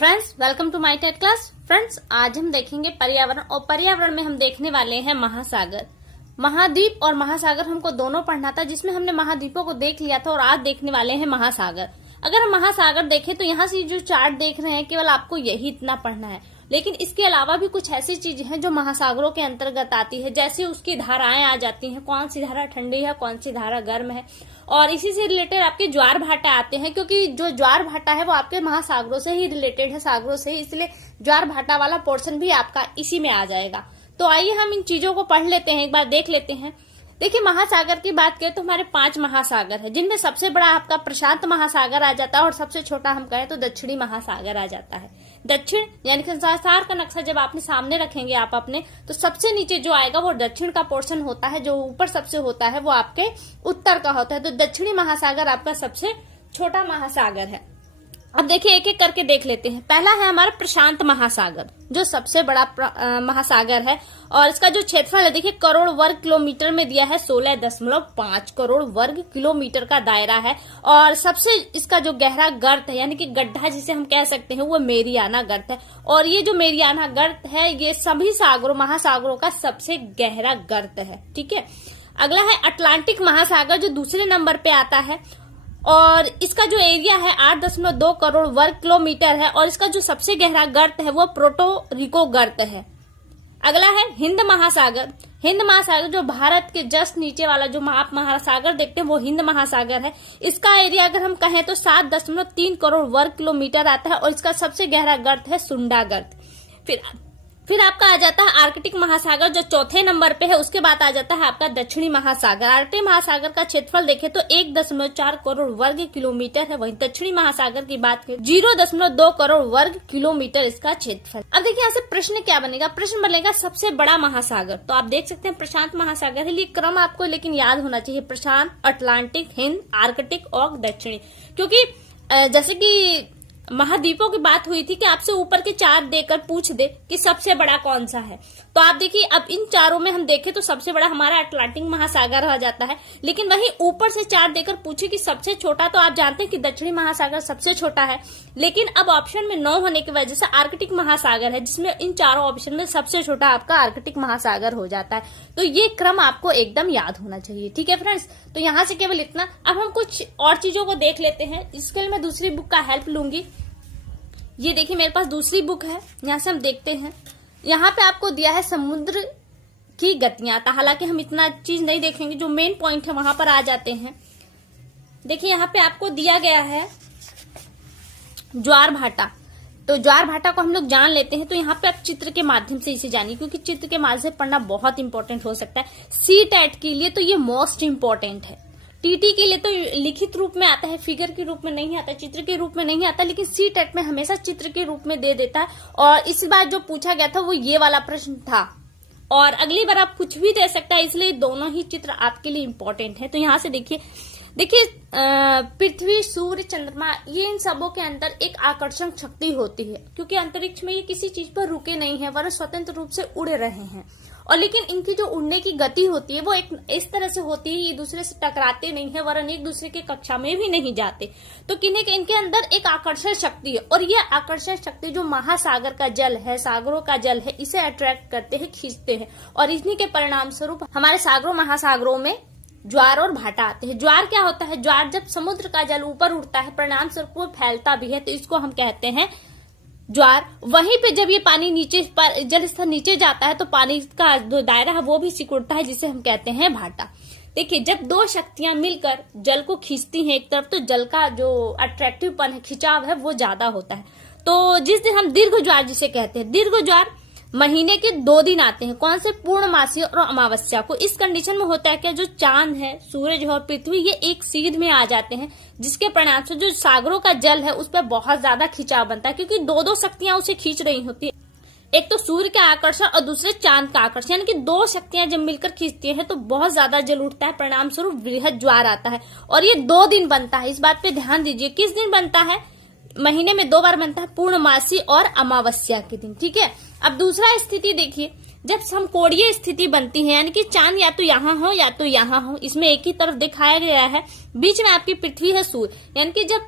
Friends, welcome to my TET class. Friends, आज हम देखेंगे पर्यावरण, और पर्यावरण में हम देखने वाले हैं महासागर। महाद्वीप और महासागर हमको दोनों पढ़ना था, जिसमें हमने महाद्वीपों को देख लिया था और आज देखने वाले हैं महासागर। अगर हम महासागर देखें तो यहाँ से जो चार्ट देख रहे हैं, केवल आपको यही इतना पढ़ना है, लेकिन इसके अलावा भी कुछ ऐसी चीजें हैं जो महासागरों के अंतर्गत आती है। जैसे उसकी धाराएं आ जाती हैं, कौन सी धारा ठंडी है, कौन सी धारा गर्म है, और इसी से रिलेटेड आपके ज्वार भाटा आते हैं, क्योंकि जो ज्वार भाटा है वो आपके महासागरों से ही रिलेटेड है, सागरों से ही, इसलिए ज्वार भाटा वाला पोर्शन भी आपका इसी में आ जाएगा। तो आइए हम इन चीजों को पढ़ लेते हैं, एक बार देख लेते हैं। देखिए, महासागर की बात करें तो हमारे 5 महासागर है, जिनमें सबसे बड़ा आपका प्रशांत महासागर आ जाता है, और सबसे छोटा हम कहें तो दक्षिणी महासागर आ जाता है। दक्षिण यानी कि संसार का नक्शा जब आपने सामने रखेंगे आप अपने, तो सबसे नीचे जो आएगा वो दक्षिण का पोर्शन होता है, जो ऊपर सबसे होता है वो आपके उत्तर का होता है। तो दक्षिणी महासागर आपका सबसे छोटा महासागर है। अब देखिए, एक एक करके देख लेते हैं। पहला है हमारा प्रशांत महासागर, जो सबसे बड़ा महासागर है, और इसका जो क्षेत्रफल है देखिए करोड़ वर्ग किलोमीटर में दिया है, 16.5 करोड़ वर्ग किलोमीटर का दायरा है। और सबसे इसका जो गहरा गर्त है, यानी कि गड्ढा जिसे हम कह सकते हैं, वो मेरियाना गर्त है। और ये जो मेरियाना गर्त है, ये सभी सागरों महासागरों का सबसे गहरा गर्त है। ठीक है, अगला है अटलांटिक महासागर, जो दूसरे नंबर पे आता है, और इसका जो एरिया है 8.2 करोड़ वर्ग किलोमीटर है, और इसका जो सबसे गहरा गर्त है वो प्रोटो रिको गर्त है। अगला है हिंद महासागर। हिंद महासागर जो भारत के जस्ट नीचे वाला जो आप महासागर देखते हैं वो हिंद महासागर है। इसका एरिया अगर हम कहें तो 7.3 करोड़ वर्ग किलोमीटर आता है, और इसका सबसे गहरा गर्त है सुंडा गर्त। फिर आपका आ जाता है आर्कटिक महासागर, जो चौथे नंबर पे है। उसके बाद आ जाता है आपका दक्षिणी महासागर। आर्कटिक महासागर का क्षेत्रफल देखें तो 1.4 करोड़ वर्ग किलोमीटर है। वहीं दक्षिणी महासागर की बात करें 0.2 करोड़ वर्ग किलोमीटर इसका क्षेत्रफल। अब देखिए, यहाँ से प्रश्न क्या बनेगा? प्रश्न बनेगा सबसे बड़ा महासागर। तो आप देख सकते हैं प्रशांत महासागर है, क्रम आपको लेकिन याद होना चाहिए, प्रशांत, अटलांटिक, हिंद, आर्कटिक और दक्षिणी। क्योंकि जैसे कि महाद्वीपों की बात हुई थी कि आपसे ऊपर के 4 देकर पूछ दे कि सबसे बड़ा कौन सा है, तो आप देखिए अब इन चारों में हम देखें तो सबसे बड़ा हमारा अटलांटिक महासागर आ जाता है। लेकिन वहीं ऊपर से 4 देकर पूछे कि सबसे छोटा, तो आप जानते हैं कि दक्षिणी महासागर सबसे छोटा है। लेकिन अब ऑप्शन में 9 होने की वजह से आर्कटिक महासागर है, जिसमें इन चारों ऑप्शन में सबसे छोटा आपका आर्कटिक महासागर हो जाता है। तो ये क्रम आपको एकदम याद होना चाहिए। ठीक है फ्रेंड्स, तो यहाँ से केवल इतना। अब हम कुछ और चीजों को देख लेते हैं। इसके लिए मैं दूसरी बुक का हेल्प लूंगी। ये देखिए, मेरे पास दूसरी बुक है, यहाँ से हम देखते हैं। यहाँ पे आपको दिया है समुद्र की गतियां। हालांकि हम इतना चीज नहीं देखेंगे, जो मेन पॉइंट है वहां पर आ जाते हैं। देखिए, यहाँ पे आपको दिया गया है ज्वार भाटा। तो ज्वार भाटा को हम लोग जान लेते हैं। तो यहाँ पे आप चित्र के माध्यम से इसे जानिए, क्योंकि चित्र के माध्यम से पढ़ना बहुत इंपॉर्टेंट हो सकता है। CTET के लिए तो ये मोस्ट इंपॉर्टेंट है। TT के लिए तो लिखित रूप में आता है, फिगर के रूप में नहीं आता, चित्र के रूप में नहीं आता, लेकिन CTET में हमेशा चित्र के रूप में दे देता है। और इस बार जो पूछा गया था वो ये वाला प्रश्न था, और अगली बार आप कुछ भी दे सकता है, इसलिए दोनों ही चित्र आपके लिए इंपॉर्टेंट है। तो यहाँ से देखिए पृथ्वी, सूर्य, चंद्रमा, ये इन सबों के अंदर एक आकर्षण शक्ति होती है, क्योंकि अंतरिक्ष में ये किसी चीज पर रुके नहीं है, वरन स्वतंत्र रूप से उड़ रहे हैं। और लेकिन इनकी जो उड़ने की गति होती है वो एक इस तरह से होती है, ये दूसरे से टकराते नहीं है, वरन एक दूसरे के कक्षा में भी नहीं जाते। तो इनके अंदर एक आकर्षण शक्ति है, और ये आकर्षण शक्ति जो महासागर का जल है, सागरों का जल है, इसे अट्रैक्ट करते हैं, खींचते हैं, और इन्हीं के परिणाम स्वरूप हमारे सागरों महासागरों में ज्वार और भाटा आते हैं। ज्वार क्या होता है? ज्वार जब समुद्र का जल ऊपर उठता है, परिणाम स्वरूप वो फैलता भी है, तो इसको हम कहते हैं ज्वार। वहीं पे जब ये पानी नीचे पर जल स्तर नीचे जाता है, तो पानी का जो दायरा है वो भी सिकुड़ता है, जिसे हम कहते हैं भाटा। देखिए, जब 2 शक्तियां मिलकर जल को खींचती हैं एक तरफ, तो जल का जो अट्रैक्टिवपन है, खिंचाव है, वो ज्यादा होता है। तो जिस दिन हम दीर्घ ज्वार जिसे कहते हैं, दीर्घ ज्वार महीने के 2 दिन आते हैं। कौन से? पूर्णमासी और अमावस्या को। इस कंडीशन में होता है क्या, जो चांद है, सूरज और पृथ्वी, ये एक सीध में आ जाते हैं, जिसके परिणाम से जो सागरों का जल है उस पर बहुत ज्यादा खिंचाव बनता है, क्योंकि 2 शक्तियां उसे खींच रही होती है। एक तो सूर्य का आकर्षण और दूसरे चांद का आकर्षण, यानी कि 2 शक्तियां जब मिलकर खींचती हैं तो बहुत ज्यादा जल उठता है, परिणाम स्वरूप वृहद ज्वार आता है। और ये 2 दिन बनता है, इस बात पे ध्यान दीजिए। किस दिन बनता है? महीने में 2 बार बनता है, पूर्णमासी और अमावस्या के दिन। ठीक है, अब दूसरा स्थिति देखिए, जब समकोणीय स्थिति बनती है, यानी कि चांद या तो यहाँ हो या तो यहाँ हो, इसमें एक ही तरफ दिखाया गया है, बीच में आपकी पृथ्वी है, सूर्य, यानी कि जब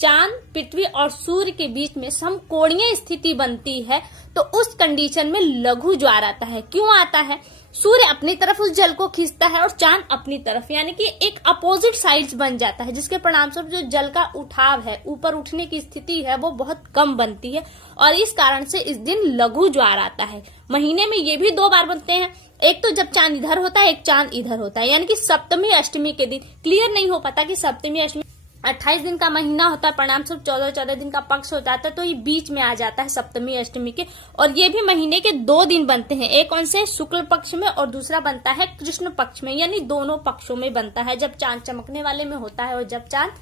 चांद, पृथ्वी और सूर्य के बीच में समकोणीय स्थिति बनती है तो उस कंडीशन में लघु ज्वार आता है। क्यों आता है? सूर्य अपनी तरफ उस जल को खींचता है और चांद अपनी तरफ, यानी कि एक अपोजिट साइड्स बन जाता है, जिसके परिणामस्वरूप जो जल का उठाव है, ऊपर उठने की स्थिति है, वो बहुत कम बनती है और इस कारण से इस दिन लघु ज्वार आता है। महीने में ये भी 2 बार बनते हैं, एक तो जब चांद इधर होता है, एक चांद इधर होता है, यानी कि सप्तमी अष्टमी के दिन। क्लियर नहीं हो पाता कि सप्तमी अष्टमी 28 दिन का महीना होता है, परिणाम स्वरूप 14 दिन का पक्ष हो जाता है, तो ये बीच में आ जाता है सप्तमी अष्टमी के। और ये भी महीने के 2 दिन बनते हैं, एक कौन से? शुक्ल पक्ष में और दूसरा बनता है कृष्ण पक्ष में, यानी दोनों पक्षों में बनता है, जब चांद चमकने वाले में होता है और जब चांद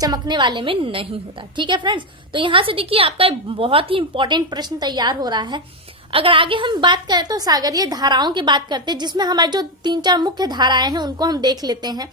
चमकने वाले में नहीं होता। ठीक है फ्रेंड्स, तो यहाँ से देखिए आपका एक बहुत ही इंपॉर्टेंट प्रश्न तैयार हो रहा है। अगर आगे हम बात करें तो सागरीय धाराओं की बात करते हैं, जिसमें हमारे जो 3-4 मुख्य धाराएं हैं उनको हम देख लेते हैं।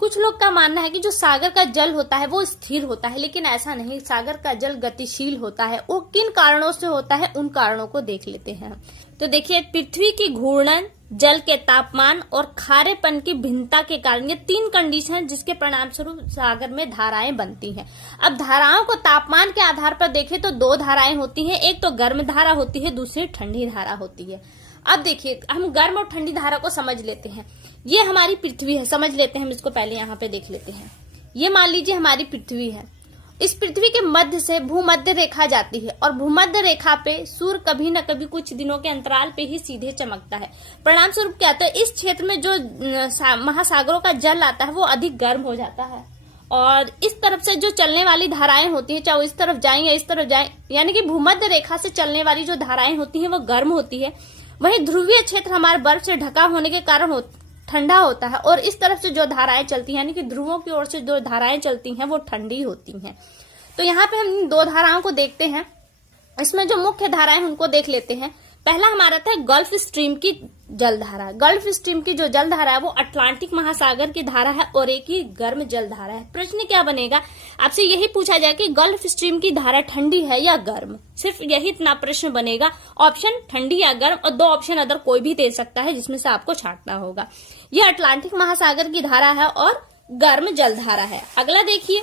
कुछ लोग का मानना है कि जो सागर का जल होता है वो स्थिर होता है, लेकिन ऐसा नहीं, सागर का जल गतिशील होता है। वो किन कारणों से होता है, उन कारणों को देख लेते हैं। तो देखिए, पृथ्वी की घूर्णन, जल के तापमान और खारेपन की भिन्नता के कारण, ये 3 कंडीशन है जिसके परिणाम स्वरूप सागर में धाराएं बनती हैं। अब धाराओं को तापमान के आधार पर देखें तो 2 धाराएं होती हैं, एक तो गर्म धारा होती है, दूसरी ठंडी धारा होती है। अब देखिए, हम गर्म और ठंडी धारा को समझ लेते हैं। ये हमारी पृथ्वी है, समझ लेते हैं हम इसको, पहले यहाँ पे देख लेते हैं। ये मान लीजिए हमारी पृथ्वी है, इस पृथ्वी के मध्य से भूमध्य रेखा जाती है और भूमध्य रेखा पे सूर्य कभी न कभी कुछ दिनों के अंतराल पे ही सीधे चमकता है। परिणाम स्वरूप क्या होता है, इस क्षेत्र में जो महासागरों का जल आता है वो अधिक गर्म हो जाता है और इस तरफ से जो चलने वाली धाराएं होती है, चाहे वो इस तरफ जाए या इस तरफ जाए, यानी कि भूमध्य रेखा से चलने वाली जो धाराएं होती है वो गर्म होती है। वहीं ध्रुवीय क्षेत्र हमारे बर्फ से ढका होने के कारण ठंडा होता है और इस तरफ से जो धाराएं चलती हैं, यानी कि ध्रुवों की ओर से जो धाराएं चलती हैं वो ठंडी होती हैं। तो यहाँ पे हम 2 धाराओं को देखते हैं। इसमें जो मुख्य धाराएं उनको देख लेते हैं। पहला हमारा था गल्फ स्ट्रीम की जलधारा। गल्फ स्ट्रीम की जो जलधारा है वो अटलांटिक महासागर की धारा है और एक ही गर्म जलधारा है। प्रश्न क्या बनेगा, आपसे यही पूछा जाए कि गल्फ स्ट्रीम की धारा ठंडी है या गर्म, सिर्फ यही इतना प्रश्न बनेगा। ऑप्शन ठंडी या गर्म और 2 ऑप्शन अदर कोई भी दे सकता है, जिसमें से आपको छांटना होगा। यह अटलांटिक महासागर की धारा है और गर्म जलधारा है। अगला देखिए,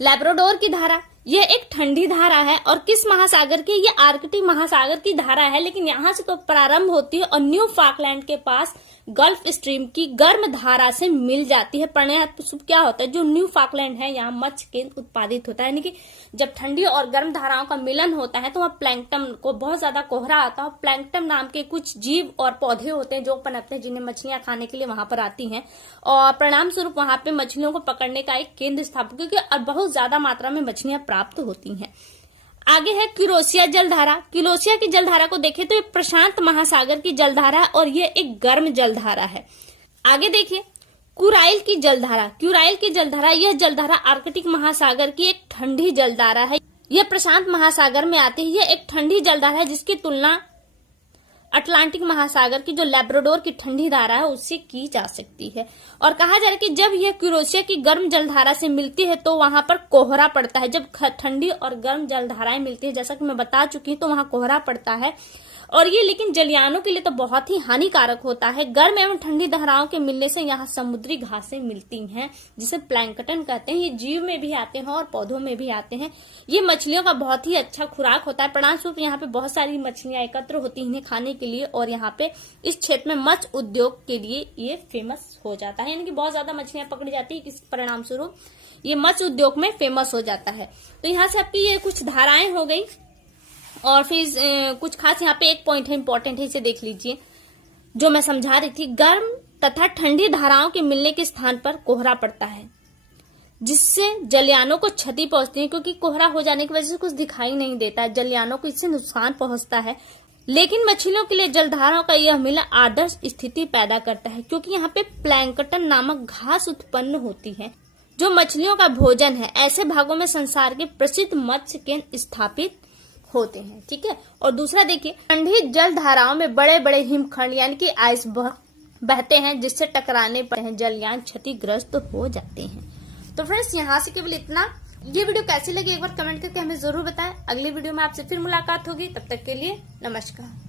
लैब्राडोर की धारा, यह एक ठंडी धारा है और किस महासागर की? ये आर्कटिक महासागर की धारा है, लेकिन यहाँ से तो प्रारंभ होती है और न्यू फॉकलैंड के पास गल्फ स्ट्रीम की गर्म धारा से मिल जाती है। परिणामस्वरूप क्या होता है, जो न्यू फॉकलैंड है यहाँ मत्स्य केंद्र उत्पादित होता है, यानी कि जब ठंडी और गर्म धाराओं का मिलन होता है तो वहाँ प्लैंकटन को बहुत ज्यादा कोहरा आता है। प्लैंकटन नाम के कुछ जीव और पौधे होते हैं जो पनपते हैं, जिन्हें मछलियां खाने के लिए वहां पर आती हैं और परिणाम स्वरूप वहां पे मछलियों को पकड़ने का एक केंद्र स्थापित, क्योंकि बहुत ज्यादा मात्रा में मछलियां प्राप्त होती हैं। आगे है क्यूरोसिया जलधारा। क्यूरोसिया की जलधारा को देखें तो ये प्रशांत महासागर की जलधारा है और ये एक गर्म जलधारा है। आगे देखिए, कुराइल की जलधारा। क्यूराइल की जलधारा, यह जलधारा आर्कटिक महासागर की एक ठंडी जलधारा है। यह प्रशांत महासागर में आती है। यह एक ठंडी जलधारा है जिसकी तुलना अटलांटिक महासागर की जो लैब्राडोर की ठंडी धारा है उससे की जा सकती है। और कहा जा रहा है कि जब यह क्यूरोसिया की गर्म जलधारा से मिलती है तो वहां पर कोहरा पड़ता है। जब ठंडी और गर्म जलधाराएं मिलती है, जैसा कि मैं बता चुकी हूं, तो वहां कोहरा पड़ता है और ये लेकिन जलयानों के लिए तो बहुत ही हानिकारक होता है। गर्म एवं ठंडी धाराओं के मिलने से यहाँ समुद्री घासें मिलती हैं, जिसे प्लैंकटन कहते हैं। ये जीव में भी आते हैं और पौधों में भी आते हैं। ये मछलियों का बहुत ही अच्छा खुराक होता है। परिणामस्वरूप यहाँ पे बहुत सारी मछलियां एकत्र होती हैं इन्हें खाने के लिए और यहाँ पे इस क्षेत्र में मत्स्य उद्योग के लिए ये फेमस हो जाता है, यानी कि बहुत ज्यादा मछलियां पकड़ी जाती है। इस परिणाम स्वरूप ये मत्स्य उद्योग में फेमस हो जाता है। तो यहाँ से आपकी ये कुछ धाराएं हो गई और फिर कुछ खास यहाँ पे एक पॉइंट है, इंपॉर्टेंट है, इसे देख लीजिए। जो मैं समझा रही थी, गर्म तथा ठंडी धाराओं के मिलने के स्थान पर कोहरा पड़ता है, जिससे जलयानों को क्षति पहुंचती है, क्योंकि कोहरा हो जाने की वजह से कुछ दिखाई नहीं देता है, जलयानों को इससे नुकसान पहुंचता है। लेकिन मछलियों के लिए जलधाराओं का यह मिलन आदर्श स्थिति पैदा करता है, क्योंकि यहाँ पे प्लैंकटन नामक घास उत्पन्न होती है जो मछलियों का भोजन है। ऐसे भागों में संसार के प्रसिद्ध मत्स्य केंद्र स्थापित होते हैं। ठीक है। और दूसरा देखिए, ठंडी जल धाराओं में बड़े बड़े हिमखंड यानी कि आइसबर्ग बहते हैं, जिससे टकराने पर जलयान क्षतिग्रस्त हो जाते हैं। तो फ्रेंड्स, यहाँ से केवल इतना। ये वीडियो कैसी लगी एक बार कमेंट करके हमें जरूर बताएं। अगली वीडियो में आपसे फिर मुलाकात होगी, तब तक के लिए नमस्कार।